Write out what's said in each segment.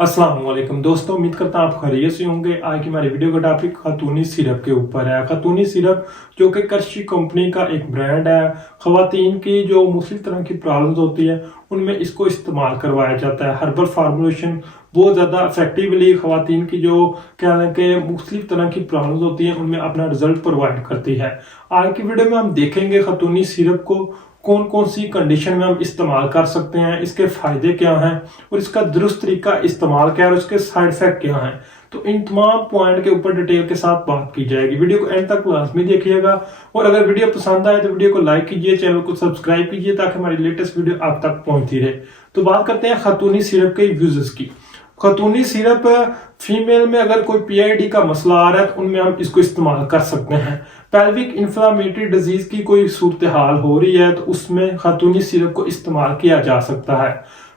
अस्सलाम वालेकुम दोस्तों, उम्मीद करता हूं आप खैरियत से होंगे। आज की हमारी वीडियो का टॉपिक खातूनी सिरप के ऊपर है। खातूनी सिरप जो कि कर्शी कंपनी का एक ब्रांड है। खवातीन की जो मुख्तलिफ तरह की प्रॉब्लम्स होती है उनमें इसको इस्तेमाल करवाया जाता है। हर्बल फार्मूलेशन बहुत ज़्यादा इफेक्टिवली खवातीन की जो क्या है कि मुख्तलिफ तरह की प्रॉब्लम्स होती हैं उनमें अपना रिजल्ट प्रोवाइड करती है। आज की वीडियो में हम देखेंगे खातूनी सिरप को कौन कौन सी कंडीशन में हम इस्तेमाल कर सकते हैं, इसके फायदे क्या हैं और इसका दुरुस्त तरीका इस्तेमाल क्या है और उसके साइड इफेक्ट क्या हैं। तो इन तमाम पॉइंट के ऊपर डिटेल के साथ बात की जाएगी। वीडियो को एंड तक लाजमी देखिएगा और अगर वीडियो पसंद आए तो वीडियो को लाइक कीजिए, चैनल को सब्सक्राइब कीजिए ताकि हमारी लेटेस्ट वीडियो आप तक पहुंचती रहे। तो बात करते हैं खातूनी सिरप के यूजेस की। खातूनी सिरप फीमेल में अगर कोई पीआईडी का मसला आ रहा है तो उनमें हम इसको इस्तेमाल कर सकते हैं। पेल्विक इन्फ्लामेटरी डिजीज की कोई सूरत हाल हो रही है तो उसमें खातूनी सिरप को इस्तेमाल किया जा सकता है।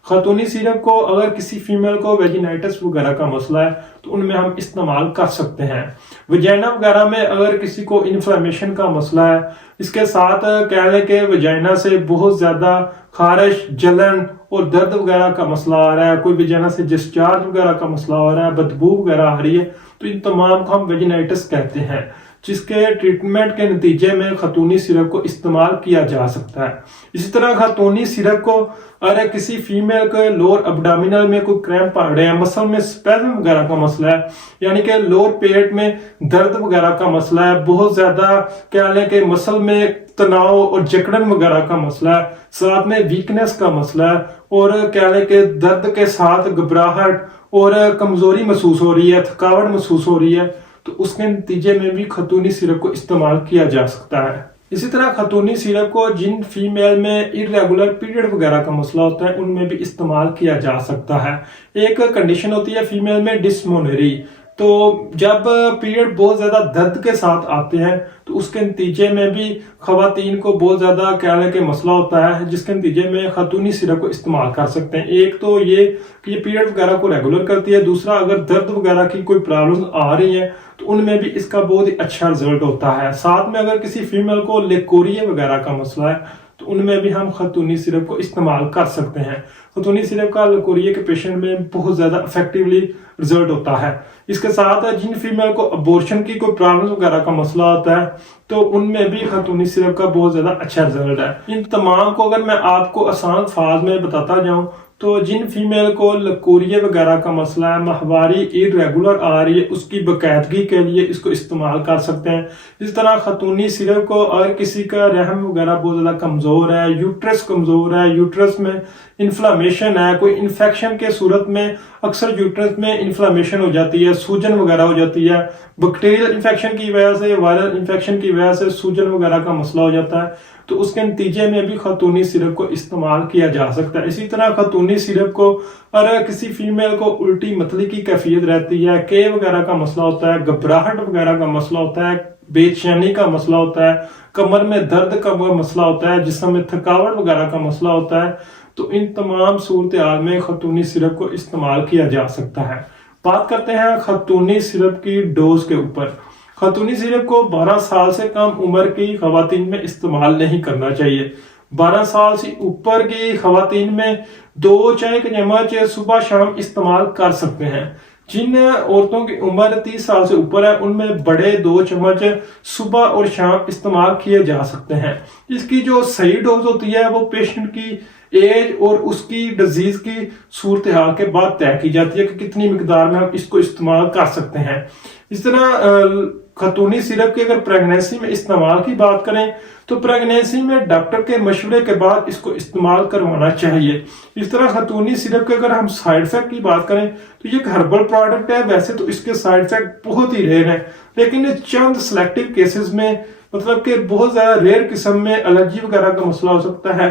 खातूनी सिरप को अगर किसी फीमेल को वेजिनाइटिस वगैरह का मसला है तो उनमें हम इस्तेमाल कर सकते हैं। वजाइना वगैरह में अगर किसी को इन्फ्लेमेशन का मसला है, इसके साथ कह लें कि वजाइना से बहुत ज्यादा खारिश, जलन और दर्द वगैरह का मसला आ रहा है, कोई वजाइना से डिस्चार्ज वगैरह का मसला आ रहा है, बदबू वगैरह आ रही है, तो इन तमाम को हम वेजिनाइटिस कहते हैं, जिसके ट्रीटमेंट के नतीजे में खातूनी सिरप को इस्तेमाल किया जा सकता है। इसी तरह खातूनी सिरप को अगर किसी फीमेल के लोअर अब्डोमिनल में कोई क्रैम्प आ रहे हैं, मसल में स्पैज्म वगैरह का मसला है, यानी कि लोअर पेट में दर्द वगैरह का मसला है, बहुत ज्यादा क्या लें कि मसल में तनाव और जकड़न वगैरह का मसला है, साथ में वीकनेस का मसला है और क्या लें कि दर्द के साथ घबराहट और कमजोरी महसूस हो रही है, थकावट महसूस हो रही है, तो उसके नतीजे में भी खातूनी सिरप को इस्तेमाल किया जा सकता है। इसी तरह खातूनी सिरप को जिन फीमेल में इरेगुलर पीरियड वगैरह का मसला होता है उनमें भी इस्तेमाल किया जा सकता है। एक कंडीशन होती है फीमेल में डिस्मोनरी, तो जब पीरियड बहुत ज्यादा दर्द के साथ आते हैं तो उसके नतीजे में भी खवातीन को बहुत ज्यादा क्या है कि मसला होता है, जिसके नतीजे में खातूनी सिरप को इस्तेमाल कर सकते हैं। एक तो ये कि ये पीरियड वगैरह को रेगुलर करती है, दूसरा अगर दर्द वगैरह की कोई प्रॉब्लम आ रही है तो उनमें भी इसका बहुत ही अच्छा रिजल्ट होता है। साथ में अगर किसी फीमेल को लेकोरिया वगैरह का मसला है तो उनमें भी हम खातूनी सिरप को इस्तेमाल कर सकते हैं। खातूनी सिरप का लेकोरिया के पेशेंट में बहुत ज्यादा इफेक्टिवली रिजल्ट होता है। इसके साथ जिन फीमेल को अबॉर्शन की कोई प्रॉब्लम वगैरह का मसला होता है तो उनमें भी खातूनी सिरप का बहुत ज्यादा अच्छा रिजल्ट है। इन तमाम को अगर मैं आपको आसान अल्फाज में बताता जाऊं तो जिन फीमेल को लकोरिया वगैरह का मसला है, माहवारी इरेगुलर आ रही है, उसकी बाकायदगी के लिए इसको इस्तेमाल कर सकते हैं। इस तरह खातूनी सिरप को अगर किसी का रहम वगैरह बहुत ज्यादा कमजोर है, यूट्रस कमजोर है, यूट्रस में इन्फ्लामेशन है, कोई इन्फेक्शन के सूरत में अक्सर यूट्रस में इन्फ्लामेशन हो जाती है, सूजन वगैरह हो जाती है, बैक्टीरियल इन्फेक्शन की वजह से, वायरल इन्फेक्शन की वजह से सूजन वगैरह का मसला हो जाता है, तो उसके नतीजे में भी खातूनी सिरप को इस्तेमाल किया जा सकता है। इसी तरह खातूनी सिरप को अगर किसी फीमेल को उल्टी मतली की कैफियत रहती है, के वगैरह का मसला होता है, घबराहट वगैरह का मसला होता है, बेचैनी का मसला होता है, कमर में दर्द का मसला होता है, जिस्म में थकावट वगैरह का मसला होता है, तो इन तमाम सूरत हाल में खातूनी सिरप को इस्तेमाल किया जा सकता है। बात करते हैं खातूनी सिरप की डोज के ऊपर। खातूनी सिरप को 12 साल से कम उम्र की खवातीन में इस्तेमाल नहीं करना चाहिए। 12 साल से ऊपर की खवातीन में 2 चाय के चम्मच सुबह शाम इस्तेमाल कर सकते हैं। जिन औरतों की उम्र 30 साल से ऊपर है उनमें बड़े 2 चम्मच सुबह और शाम इस्तेमाल किए जा सकते हैं। इसकी जो सही डोज होती है वो पेशेंट की एज और उसकी डिजीज की सूरत हाल के बाद तय की जाती है कि कितनी मिकदार में हम इसको इस्तेमाल कर सकते हैं। इस तरह खातूनी सिरप की अगर प्रेगनेंसी में इस्तेमाल की बात करें तो प्रेगनेंसी में डॉक्टर के मशवरे के बाद इसको इस्तेमाल करवाना चाहिए। इस तरह खातूनी सिरप के अगर हम साइड इफेक्ट की बात करें तो ये एक हर्बल प्रोडक्ट है, वैसे तो इसके साइड इफेक्ट बहुत ही रेयर है, लेकिन चंद सिलेक्टिव केसेस में मतलब कि बहुत ज्यादा रेयर किस्म में एलर्जी वगैरह का मसला हो सकता है,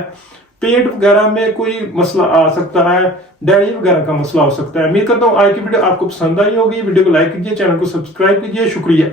पेट वगैरह में कोई मसला आ सकता है, डायरिया वगैरह का मसला हो सकता है। उम्मीद करता हूँ आज की वीडियो आपको पसंद आई होगी। वीडियो को लाइक कीजिए, चैनल को सब्सक्राइब कीजिए। शुक्रिया।